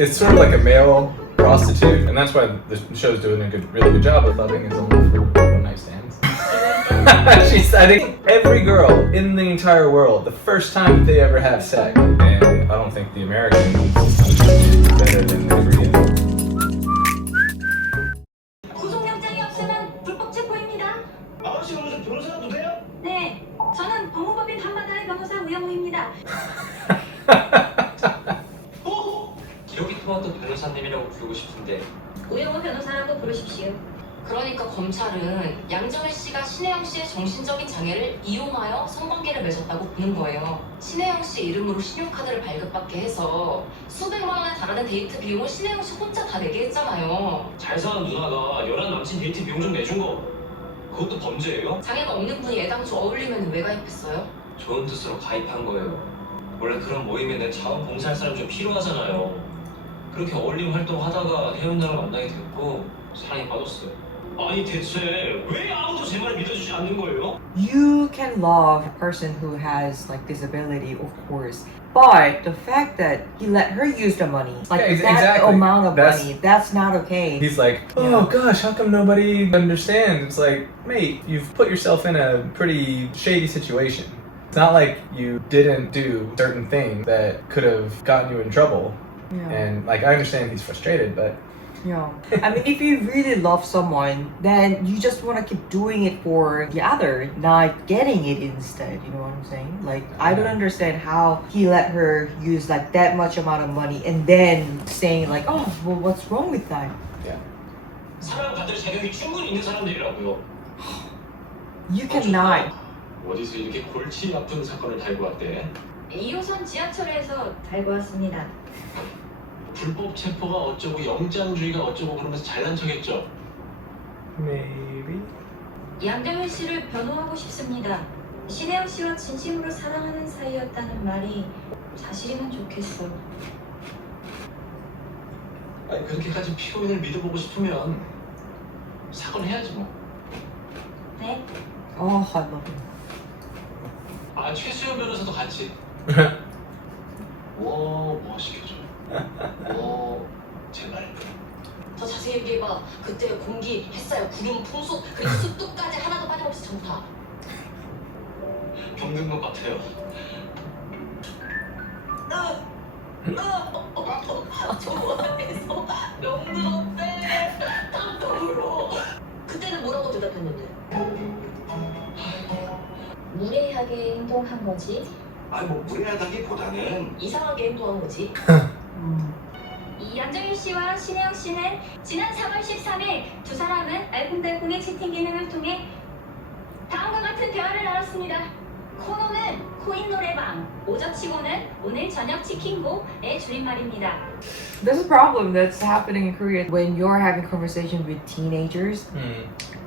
It's sort of like a male prostitute, and that's why the show's doing a really good job of loving is only for one night stands. She's, I think, every girl in the entire world, the first time that they ever have sex, and I don't think the Americans understand better than the Koreans. 구속영장이 없으면 불법 체포입니다. 아가씨 여기서 변호사라도 돼요? 네, 저는 법무법인 한바다의 변호사 우영우입니다. 기록이 토마토 변호사님이라고 부르고 싶은데 우영우 변호사라고 부르십시오. 그러니까 검찰은 양정일 씨가 신혜영 씨의 정신적인 장애를 이용하여 성관계를 맺었다고 보는 거예요. 신혜영 씨 이름으로 신용카드를 발급받게 해서 수백만 원에 달하는 데이트 비용을 신혜영 씨 혼자 다 내게 했잖아요. 잘 사는 누나가 연한 남친 데이트 비용 좀 내준 거 그것도 범죄예요? 장애가 없는 분이 애당초 어울리면 왜 가입했어요? 좋은 뜻으로 가입한 거예요. 원래 그런 모임에는 자원봉사할 사람 좀 필요하잖아요. 그렇게 어울림 활동하다가 혜연 누나를 만나게 됐고 사랑에 빠졌어요. 아니 대체 왜 아무도 제 말을 믿어주지 않는 거예요? You can love a person who has like disability, of course, but the fact that he let her use the money, like Yeah, that exactly. amount of That's- money, that's not okay. He's like, oh Yeah. gosh, how come nobody understands? It's like, mate, you've put yourself in a pretty shady situation. It's not like you didn't do certain things that could have gotten you in trouble. Yeah. And like, I understand he's frustrated, but Yeah. I mean, if you really love someone, then you just want to keep doing it for the other, not getting it instead. You know what I'm saying? Like, I don't understand how he let her use like that much amount of money and then saying like, oh, well, what's wrong with that? 사랑받을 자격이 충분히 있는 사람들이라고요. You cannot. 어디서 이렇게 골치 아픈 사건을 달고 왔대? 2호선 지하철에서 달고 왔습니다. 불법 체포가 어쩌고 영장주의가 어쩌고 그러면서 잘난 척했죠. maybe. 양정일 씨를 변호하고 싶습니다. 신혜영 씨와 진심으로 사랑하는 사이였다는 말이 사실이면 좋겠어. 아니 그렇게까지 피고인을 믿어보고 싶으면 사과를 해야지 뭐. 네? Oh, I love him. 아 최수연 변호사도 같이. 뭐 시켜줘. 제발. 더 자세히 얘기해봐. 그때 공기, 햇살, 구름, 풍속, 그리고 습도까지 하나도 빠짐없이 전부 다. 병든 것 같아요. 좋아해서 명들었대. 땀통으로. 그때는 뭐라고 대답했는데? 무례하게 행동한 거지. 아니 뭐 무례하다기보다는 이상하게 행동한 거지. 이 양정일 씨와 신혜영 씨는 지난 3월 13일 두 사람은 알콩달콩의 채팅 기능을 통해 다음과 같은 대화를 나눴습니다. 코너는 코인 노래방, 오저치고는 오늘 저녁 치킨고의 줄임말입니다. There's a problem that's happening in Korea when you're having conversation with teenagers.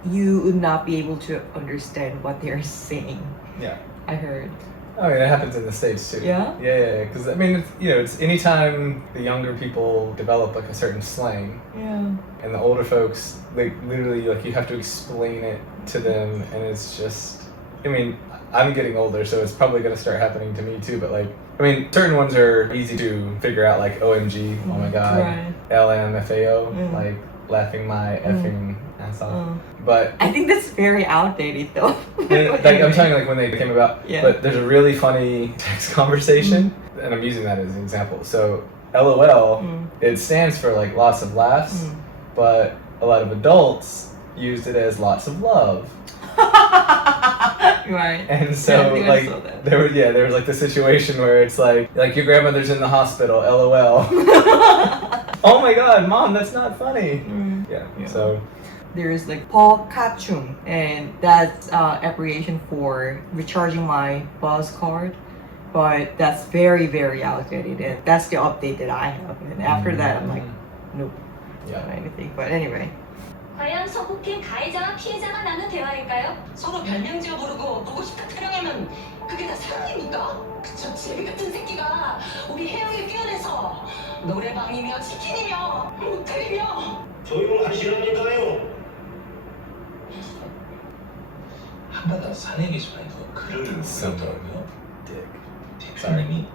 You would not be able to understand what they're saying. Yeah. I heard. Oh yeah, it happens in the States too. Yeah? Yeah. Because I mean, it's anytime the younger people develop like a certain slang, Yeah. and the older folks, like literally, like you have to explain it to them, and it's just, I mean, I'm getting older, so it's probably gonna start happening to me too. But like, I mean, certain ones are easy to figure out, like OMG, oh my god, Right. LMFAO, Mm. like laughing my effing ass off. Uh, But I think that's very outdated though. like, I'm talking like when they came about. Yeah. But there's a really funny text conversation, and I'm using that as an example. So LOL, it stands for like lots of laughs, but a lot of adults used it as lots of love. Right. And Yeah, I so think I like saw that. there was like the situation where it's like your grandmother's in the hospital, LOL. Oh my god, mom, that's not funny. Yeah. Yeah. So There is like Paul Kachung, and that's abbreviation for recharging my bus card. But that's very, very outdated, and that's the update that I have. And after that, I'm like, nope, yeah. not anything. But anyway. 과연 성폭행 가해자와 피해자가 나눈 대화일까요? 서로 별명지어 부르고 보고 싶다 타령하면 그게 다 사랑입니까? 그저 제비 같은 새끼가 우리 혜영이 뛰어내서 노래방이며 치킨이며 모텔이며 조용히 하시라니까요. 한바다 사내 게시판에서 글을 올렸더라고요. Dick. 대표님이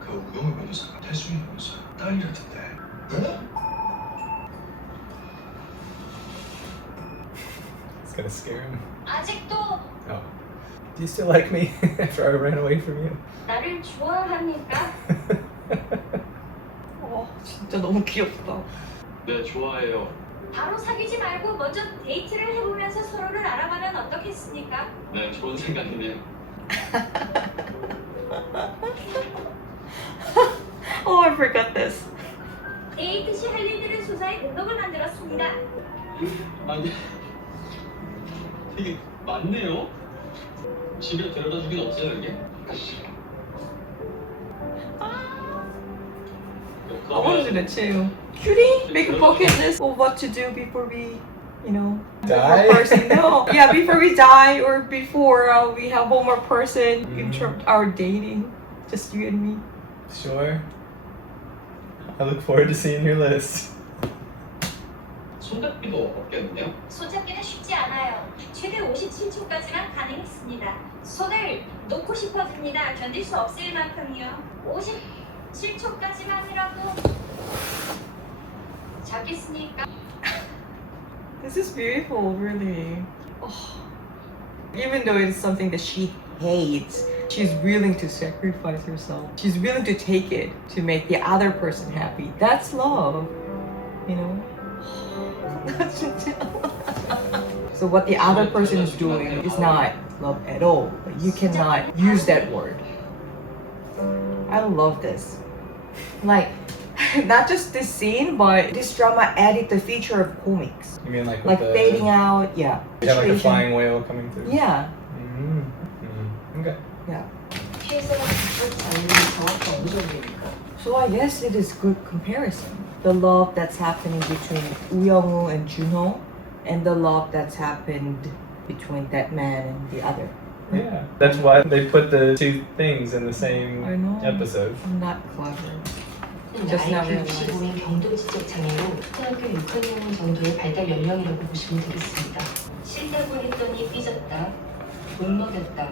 그 우영우 변호사가 태수인 변호사 딸이라던데. It's gonna scare him. 아직도 Oh. Do you still like me after I ran away from you? 나를 좋아합니까? 진짜 너무 귀엽다. 네, 좋아해요. 바로 사귀지 말고 먼저 데이트를 해보면서 서로를 알아가면 어떻겠습니까? 네, 좋은 생각이네요. Oh, I forgot this. 데이트 시 할 일들을 수사해 목록을 만들었습니다. 아니, 되게 많네요. 집에 데려다 주긴 없어요, 이게? I want to do that too. Cutie, make a bucket list of what to do before we, you know, Die? one more person. No, yeah, before we die or before we have one more person in our dating, just you and me. Sure. I look forward to seeing your list. 손잡기도 없겠네요? 손잡기는 쉽지 않아요. 최대 57초까지만 가능했습니다. 손을 놓고 싶어집니다. 견딜 수 없을 만큼요. 57초까지만이라도 잡겠습니까? This is beautiful, really. Oh. Even though it's something that she hates, she's willing to sacrifice herself. She's willing to take it to make the other person happy. That's love, you know? So what the other person is doing is not love at all. But you cannot use that word. I love this. Like, not just this scene, but this drama added the feature of comics. You mean like with Like the fading out, yeah. You have like a Situation. flying whale coming through? Yeah, Okay. yeah. 피해자가 직접 장면이 정확히 어느 정도입니까? So I guess it is good comparison. The love that's happening between Woo Young-woo and Junho, and the love that's happened between that man and the other. Yeah. That's why they put the two things in the I same know. episode. I'm not clever. 는 Just now IQ realized. 65인 경도지적 장애로 초등학교 6학년 정도의 발달 연령이라고 보시면 되겠습니다. 싫다고 했더니 삐졌다, 못 먹였다.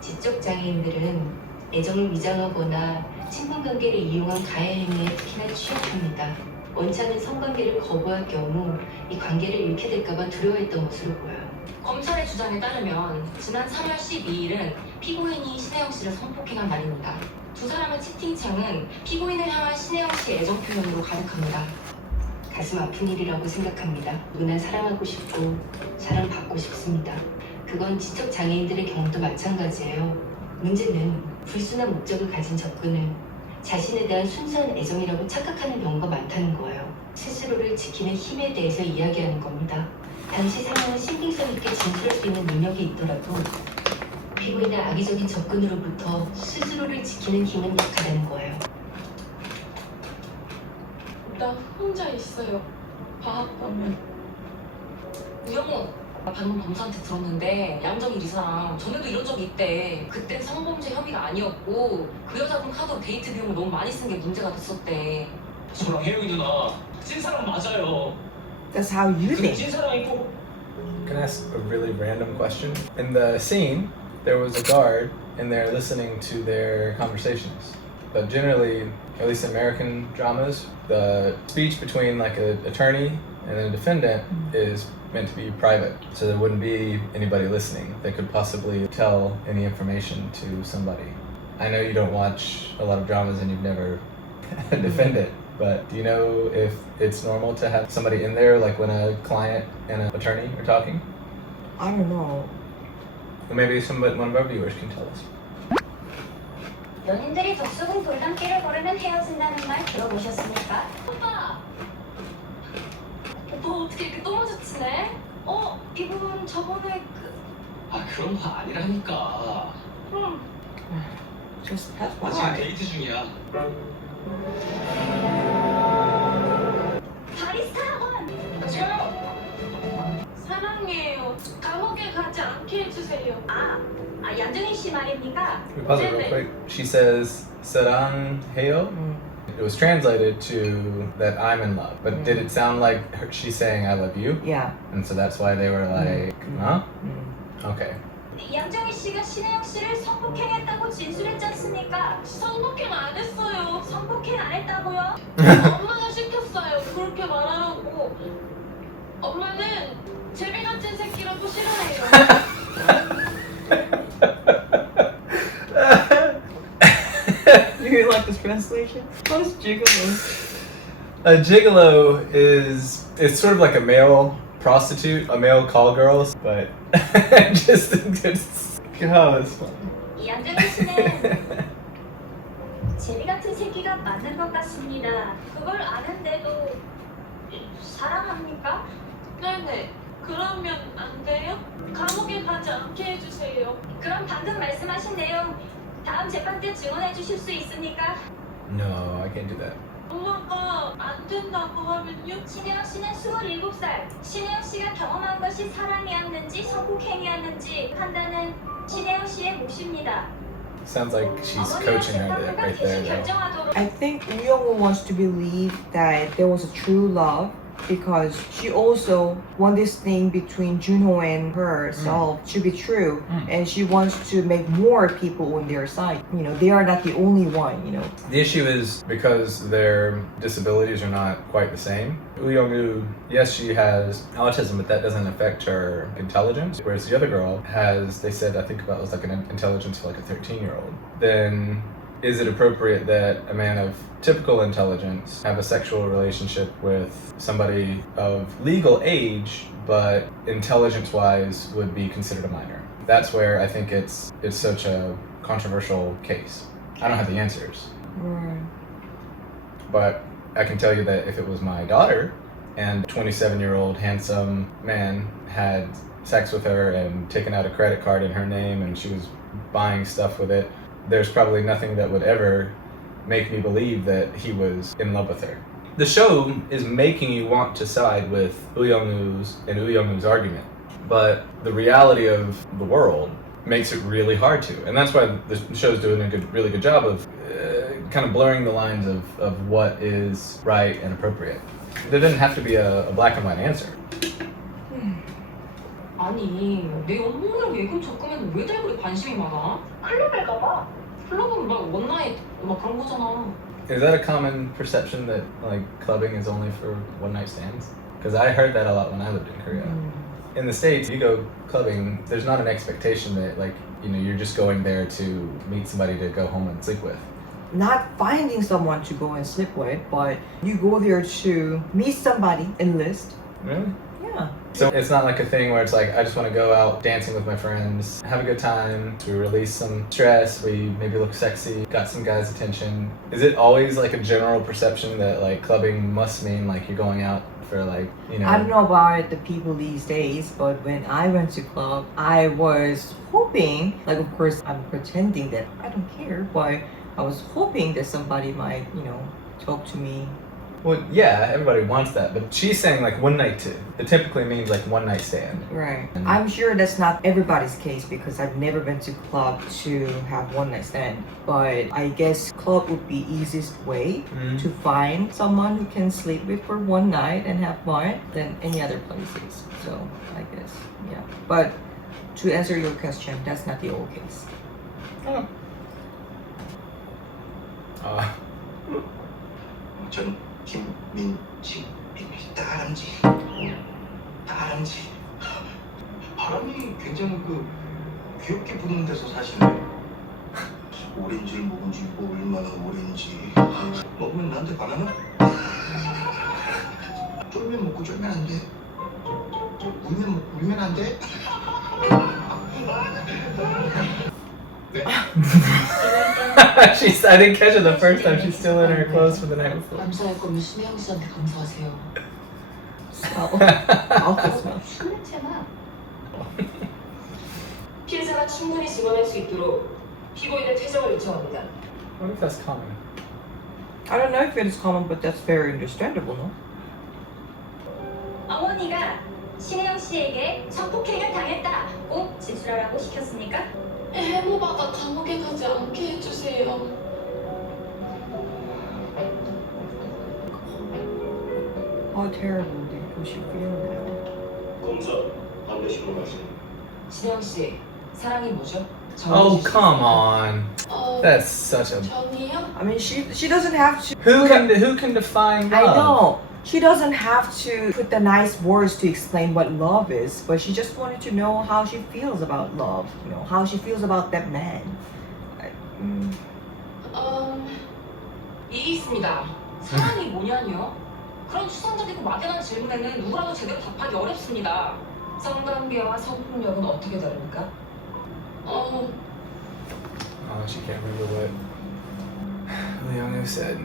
지적 장애인들은 애정을 위장하거나 친분관계를 이용한 가해 행위에 특히나 취약합니다. 원치 않는 성관계를 거부할 경우 이 관계를 잃게 될까봐 두려워했던 것으로 보여요. 검찰의 주장에 따르면 지난 3월 12일은 피고인이 신혜영 씨를 성폭행한 날입니다. 두 사람의 채팅창은 피고인을 향한 신혜영 씨의 애정 표현으로 가득합니다. 가슴 아픈 일이라고 생각합니다. 누구나 사랑하고 싶고 사랑받고 싶습니다. 그건 지적 장애인들의 경우도 마찬가지예요. 문제는 불순한 목적을 가진 접근을 자신에 대한 순수한 애정이라고 착각하는 경우가 많다는 거예요. 스스로를 지키는 힘에 대해서 이야기하는 겁니다. 당시 상황을 신빙성 있게 진술할 수 있는 능력이 있더라도 피고인의 악의적인 접근으로부터 스스로를 지키는 힘은 약하다는 거예요. 나 혼자 있어요. 방학하면. 우영우, 방금 검사한테 들었는데 양정일 이 사람 전에도 이런 적이 있대. 그땐 성범죄 혐의가 아니었고 그 여자분 카드로 데이트 비용을 너무 많이 쓴 게 문제가 됐었대. 저랑 혜영이 누나 찐 사람 맞아요. That's how you 근데 think. 찐 사랑이 꼭 Can I ask a really random question? In the scene, there was a guard in there listening to their conversations. But generally, at least in American dramas, the speech between like an attorney and a defendant is meant to be private. So there wouldn't be anybody listening that could possibly tell any information to somebody. I know you don't watch a lot of dramas and you've never defended, but do you know if it's normal to have somebody in there, like when a client and an attorney are talking? I don't know. Or maybe one of our viewers can tell us. 연인들이 덕수궁 돌담길을 걸으면 헤어진다는 말 들어보셨습니까? 오빠! 오빠 어떻게 이렇게 또 마주치네? 이분 저번에 아, 그런 거 아니라니까. Just pass 나 지금 by. 데이트 중이야. 바리스타 학원! 사랑해요. 감옥에 가지 않게 해주세요. 양정희 씨 말입니까? Can we pause it real quick? She says "sarang heyo." It was translated to that I'm in love, but did it sound like she's saying "I love you"? Yeah. And so that's why they were like, huh? Okay. 양정희 씨가 신혜영 씨를 성폭행했다고 진술했지 않습니까? 성폭행 안 했어요. 성폭행 안 했다고요? 엄마가 시켰어요. gigolo? A gigolo is it's sort of like a male prostitute, a male call girl, but just oh, it's funny. 이안정희 씨는 제비 같은 새끼가 맞는 것 같습니다. 그걸 아는데도 사랑합니까? 네네. 그러면 안 돼요? 감옥에 가지 않게 해주세요. 그럼 방금 말씀하신 내용 다음 재판 때 증언해 주실 수 있습니까? No, I can't do that. 엄마가 안 된다고 하면요? 신혜영 씨는 27살. 신혜영 씨가 경험한 것이 사랑이었는지 성폭행이었는지 판단은 신혜영 씨의 몫입니다. Sounds like she's 어머니와 coaching her 재판부가 right 대신 there. Though. 결정하도록. I think Woo wants to believe that there was a true love because she also want this thing between Junho and herself to be true, and she wants to make more people on their side. You know, they are not the only one. You know. The issue is because their disabilities are not quite the same. Uyongu, yes, she has autism, but that doesn't affect her intelligence. Whereas the other girl has, they said, I think about it was like an intelligence for like a 13-year-old. Then is it appropriate that a man of typical intelligence have a sexual relationship with somebody of legal age, but intelligence-wise would be considered a minor? That's where I think it's such a controversial case. I don't have the answers, Right. but I can tell you that if it was my daughter and a 27-year-old handsome man had sex with her and taken out a credit card in her name and she was buying stuff with it, there's probably nothing that would ever make me believe that he was in love with her. The show is making you want to side with Uyongu's argument, but the reality of the world makes it really hard to, and that's why the show's doing a really good job of kind of blurring the lines of what is right and appropriate. There doesn't have to be a black and white answer. 아니 내 연봉이랑 예금 적금에는 왜들 그리 관심이 많아? 클럽을 가봐. 클럽은 막 원나잇 막 그런 거잖아. Is that a common perception that like clubbing is only for one night stands? Because I heard that a lot when I lived in Korea. In the States, you go clubbing, there's not an expectation that like, you know, you're just going there to meet somebody to go home and sleep with. Not finding someone to go and sleep with, but you go there to meet somebody, enlist. Really? Yeah. So it's not like a thing where it's like, I just want to go out dancing with my friends, have a good time, we release some stress, we maybe look sexy, got some guys' attention. Is it always like a general perception that like clubbing must mean like you're going out for like, you know? I don't know about the people these days, but when I went to club, I was hoping, like of course I'm pretending that I don't care, but I was hoping that somebody might, you know, talk to me. Well, yeah, everybody wants that, but she's saying like one night too. It typically means like one night stand. Right. I'm sure that's not everybody's case because I've never been to club to have one night stand. But I guess club would be easiest way to find someone who can sleep with for one night and have fun than any other places. So I guess, yeah. But to answer your question, that's not the old case. 전 김민지 다람쥐 바람이 굉장히 귀엽게 부는 데서 사시네. 오렌지를 먹은 지 얼마나 오렌지 먹으면 나한테 바나나? 쫄면 먹고 쫄면 안 돼. 울면 먹고 울면 안 돼. I didn't catch it the first time. She's still in her clothes for the night before. 감사할 거면 신혜영 씨한테 감사하세요. Awful smell. 술 냄새나. 피해자가 충분히 증언할 수 있도록 피고인의 퇴정을 요청합니다. What if that's common? I don't know if it is common, but that's very understandable, no? 어머니가 신혜영 씨에게 성폭행을 당했다. 꼭 진술하라고 시켰습니까? 해모바가 감옥에 가지 않게 해주세요. How terrible does she feel now? 검사 반드시 물어봤습니다. 신혜영 씨, 사랑이 뭐죠? Oh, come on. 어, That's such a. 전이요? I mean, she doesn't have to. Who can define love? I know. She doesn't have to put the nice words to explain what love is, but she just wanted to know how she feels about love, you know, how she feels about that man. 일이 있습니다. 사랑이 뭐냐니요? 그런 추상적이고 막연한 질문에는 누구라도 제대로 답하기 어렵습니다. 성관계와 성폭력은 어떻게 다릅니까? Oh, she can't remember what Leonu said.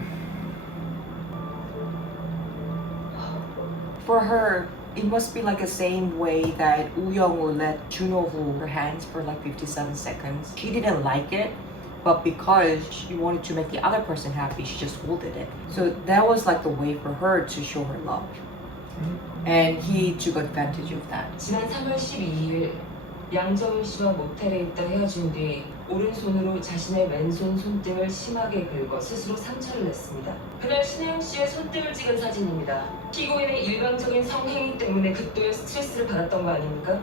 For her, it must be like the same way that Woo Young-woo let Juno hold her hands for like 57 seconds. She didn't like it, but because she wanted to make the other person happy, she just holded it. So that was like the way for her to show her love. And he took advantage of that. 지난 3월 12일 양정일 씨와 모텔에 있다 헤어진 뒤 오른손으로 자신의 왼손 손등을 심하게 긁어 스스로 상처를 냈습니다. 그날 신혜영 씨의 손등을 찍은 사진입니다. 피고인의 일방적인 성행위 때문에 극도의 스트레스를 받았던 거 아닙니까?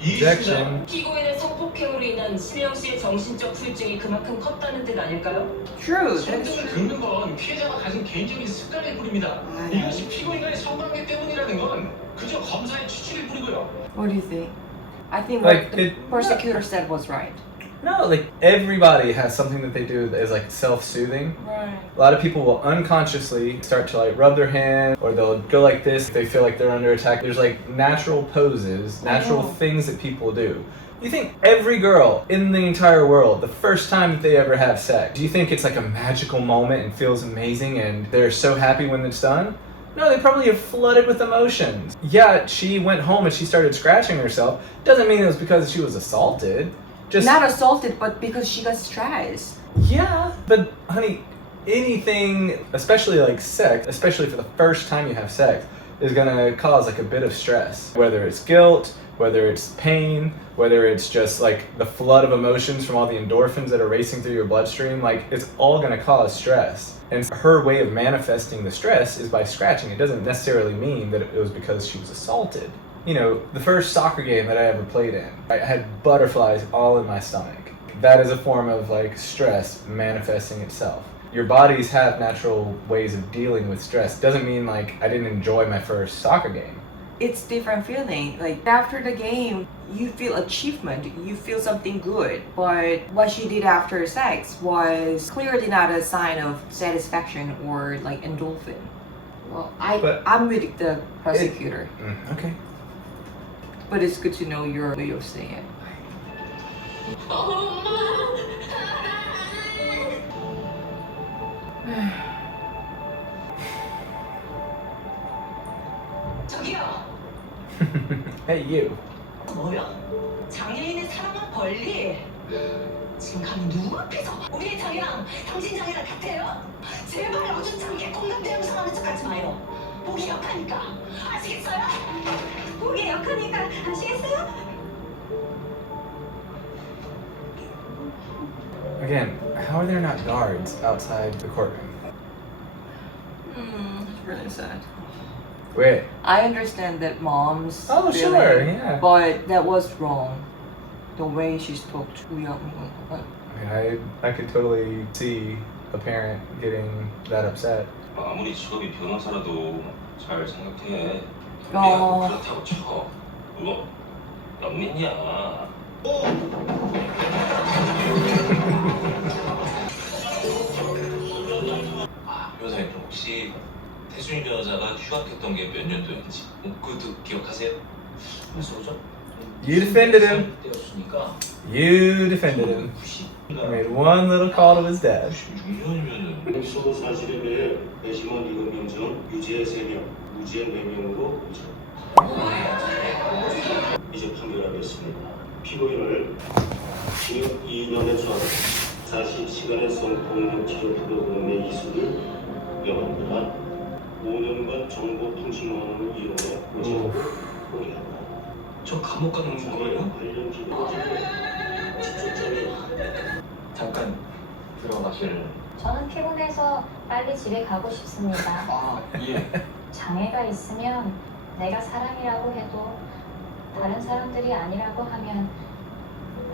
Objection. 피고인의 성폭행으로 인한 신혜영 씨의 정신적 후유증이 그만큼 컸다는 뜻 아닐까요? True, that's 손등을 true. 긁는 건 피해자가 가진 개인적인 습관일 뿐입니다. 이것이 피고인 간의 성관계 때문이라는 건 그저 검사의 추측일 뿐이고요. What do you think? I think Like, what the it- prosecutor said was right. No, like everybody has something that they do that is like self-soothing. Right. A lot of people will unconsciously start to like rub their hand or they'll go like this if they feel like they're under attack. There's like natural poses, natural Oh. things that people do. You think every girl in the entire world, the first time that they ever have sex, do you think it's like a magical moment and feels amazing and they're so happy when it's done? No, they probably are flooded with emotions. Yeah, she went home and she started scratching herself. Doesn't mean it was because she was assaulted. Just Not assaulted, but because she got stressed. yeah, but honey, anything, especially like sex, especially for the first time you have sex, is gonna cause like a bit of stress. Whether it's guilt, whether it's pain, whether it's just like the flood of emotions from all the endorphins that are racing through your bloodstream, like it's all gonna cause stress. And her way of manifesting the stress is by scratching. It doesn't necessarily mean that it was because she was assaulted. You know, the first soccer game that I ever played in, I had butterflies all in my stomach. That is a form of like stress manifesting itself. Your bodies have natural ways of dealing with stress. Doesn't mean like I didn't enjoy my first soccer game. It's different feeling. Like after the game, you feel achievement, you feel something good. But what she did after sex was clearly not a sign of satisfaction or like endorphin. Well, But- I'm with the prosecutor, Okay. but it's good to know your way of saying it. 저기요. Hey you. 뭐야? 장애인의 사랑은 권리. 지금 감히 누구 앞에서 우리의 장애랑 당신 장애랑 같아요? 제발 어줍잖게 공감대 형성하는 척하지 마요. 보기 역하니까 아시겠어요? 보기 역하니까 아시겠어요? Again, how are there not guards outside the courtroom? It's really sad. Wait. I understand that mom's Oh, feeling, sure, yeah. but that was wrong. The way she spoke to Young. I could totally see a parent getting that upset. 아무리 직업이 변호사라도 잘 생각해. 어. 그렇다고 쳐. 그거 연민이야. 변호사님 혹시 태준이 변호사가 휴학했던 게 몇 년도였는지 그것도 기억하세요? 무슨 소죠? You defended him. 때였으니까 You defended him. 90. Made one little call to his dad. 96년이면은 소 사실에 대해 배심원 이금영 등 유죄 3명, 무죄 4명으로 고쳐. 이제 판결하겠습니다. 피고인을 징역 2년에 처하고 40시간의 성폭력 치료 프로그램의 이수를 명합니다. 5년간 정보통신망을 이용해 고지하고 포기한다. 저 감옥 가는 거예요? 관련 기록 직접적인 잠깐 들어가실. 저는 피곤해서 빨리 집에 가고 싶습니다. 아 예. 장애가 있으면 내가 사람이라고 해도 다른 사람들이 아니라고 하면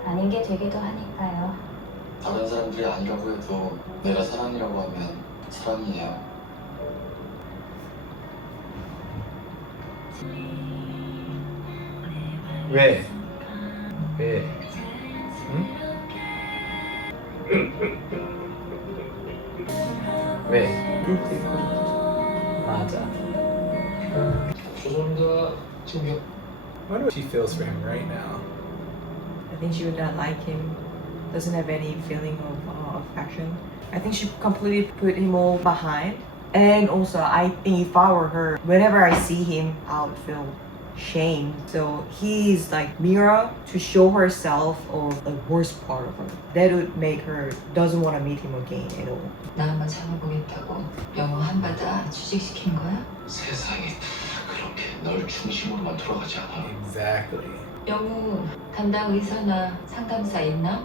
아닌 게 되기도 하니까요. 다른 사람들이 아니라고 해도 내가 사랑이라고 하면 사랑이에요. 왜? 왜? 응? 왜? 그렇게 있거든요. 맞아. 죄송합니다. 지금 I wonder what she feels for him right now. I think she would not like him. Doesn't have any feeling of affection. I think she completely put him all behind. And also, I think if I were her, whenever I see him, I would feel shame. So he's like mirror to show herself of the worst part of her. That would make her doesn't want to meet him again at all. 나 한번 잡아보겠다고 영어 한바다 취직시킨 거야? 세상이 다 그렇게 널 중심으로만 돌아가지 않아. Exactly. 영우 담당 의사나 상담사 있나?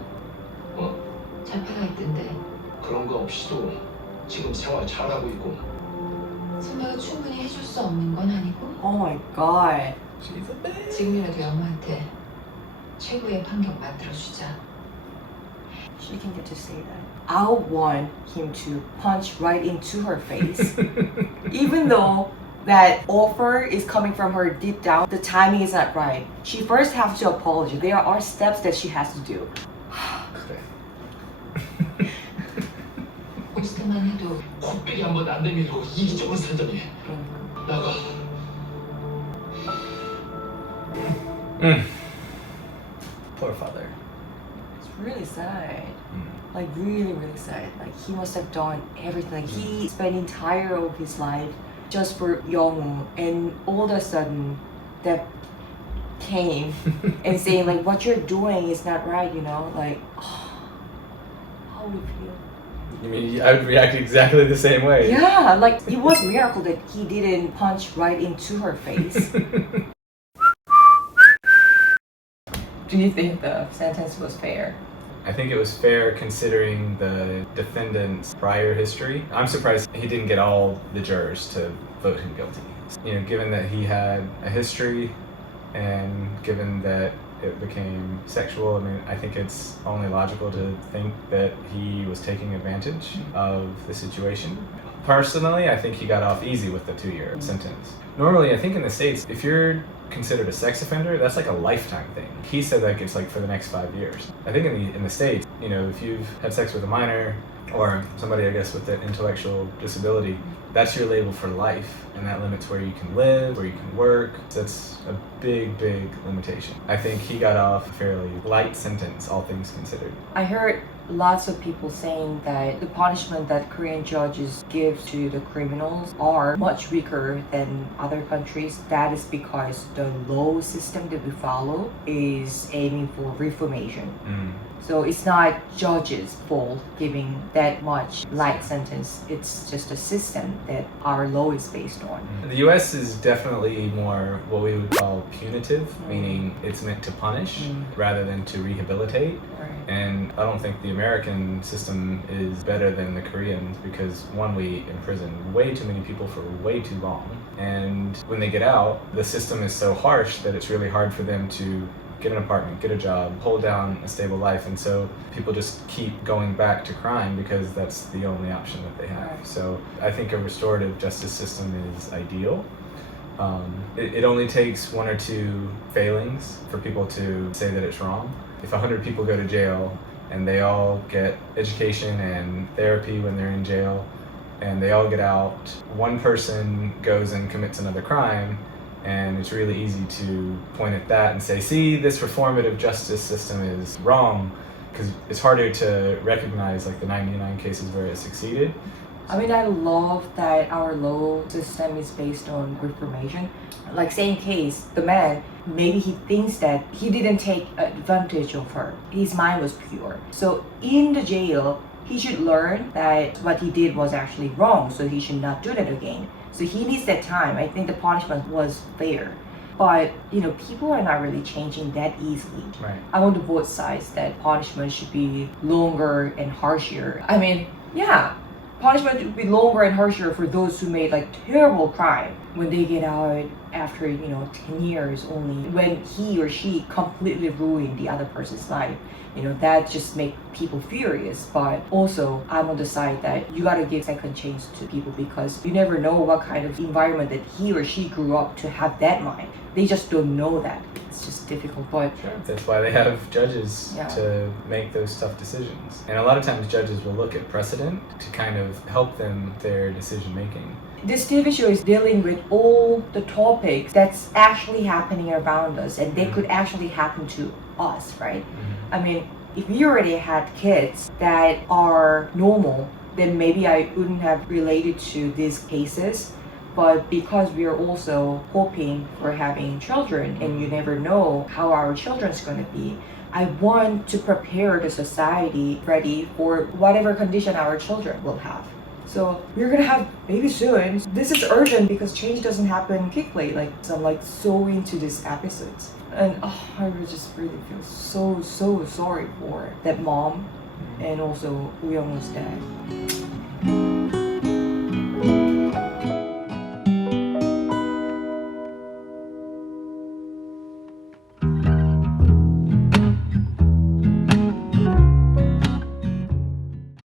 잡혀가 있던데 그런 거 없이도 지금 생활 잘하고 있고. 선배가 충분히 해줄 수 없는 건 아니고 Oh my god. She's a bitch. 지금이라도 영우한테 최고의 환경 만들어주자. She can get to say that. I want him to punch right into her face. Even though that offer is coming from her deep down, the timing is not right. She first has to apologize. There are steps that she has to do. 그래. 포스트만 해도 코빼기 한 번 안 내밀고 이기적으로 살더니 나가. Poor father. It's really sad. Mm. Like really, really sad. Like he must have done everything. Like he spent entire of his life just for Youngwoo, and all of a sudden, that came and saying like what you're doing is not right. You know, like how would you feel? You mean I would react exactly the same way? Yeah, like it was a miracle that he didn't punch right into her face. Do you think the sentence was fair? I think it was fair considering the defendant's prior history. I'm surprised he didn't get all the jurors to vote him guilty. You know, given that he had a history and given that it became sexual, I mean, I think it's only logical to think that he was taking advantage of the situation. Personally, I think he got off easy with the 2-year sentence. Normally, I think in the States, if you're considered a sex offender, that's like a lifetime thing. He said like it's like for the next 5 years. I think in the States, you know, if you've had sex with a minor or somebody, I guess, with an intellectual disability, that's your label for life, and that limits where you can live, where you can work. That's a big, big limitation. I think he got off a fairly light sentence, all things considered. I heard lots of people saying that the punishment that Korean judges give to the criminals are much weaker than other countries. That is because the law system that we follow is aiming for reformation. So it's not judges' fault giving that much light sentence. It's just a system that our law is based on. The US is definitely more what we would call punitive, meaning it's meant to punish rather than to rehabilitate. Right. And I don't think the American system is better than the Koreans because one, we imprison way too many people for way too long. And when they get out, the system is so harsh that it's really hard for them to get an apartment, get a job, hold down a stable life. And so people just keep going back to crime because that's the only option that they have. Right. So I think a restorative justice system is ideal. It only takes 1 or 2 failings for people to say that it's wrong. If 100 people go to jail and they all get education and therapy when they're in jail and they all get out, one person goes and commits another crime, and it's really easy to point at that and say, see, this reformative justice system is wrong, because it's harder to recognize like the 99 cases where it succeeded. I mean, I love that our law system is based on reformation. Like same case, the man, maybe he thinks that he didn't take advantage of her. His mind was pure. So in the jail, he should learn that what he did was actually wrong, so he should not do that again. So he needs that time. I think the punishment was fair. But, you know, people are not really changing that easily. Right. I want to both sides that punishment should be longer and harsher. I mean, yeah, punishment should be longer and harsher for those who made like terrible crime when they get out after 10 years only, when he or she completely ruined the other person's life. That just make people furious. But also, I'm on the side that you gotta give second chance to people because you never know what kind of environment that he or she grew up to have that mind. They just don't know that. it's just difficult. But Sure. That's why they have judges Yeah. to make those tough decisions. And a lot of times judges will look at precedent to kind of help them their decision making. this TV show is dealing with all the topics that's actually happening around us, and they could actually happen to us, right? I mean, if we already had kids that are normal, then maybe I wouldn't have related to these cases. But because we are also hoping for having children, and you never know how our children's going to be, I want to prepare the society ready for whatever condition our children will have. So we're gonna have baby soon. This is urgent because change doesn't happen quickly. Like, so I'm like so into these episodes, and I would just really feel so sorry for that mom and also Woo Young-woo's dad.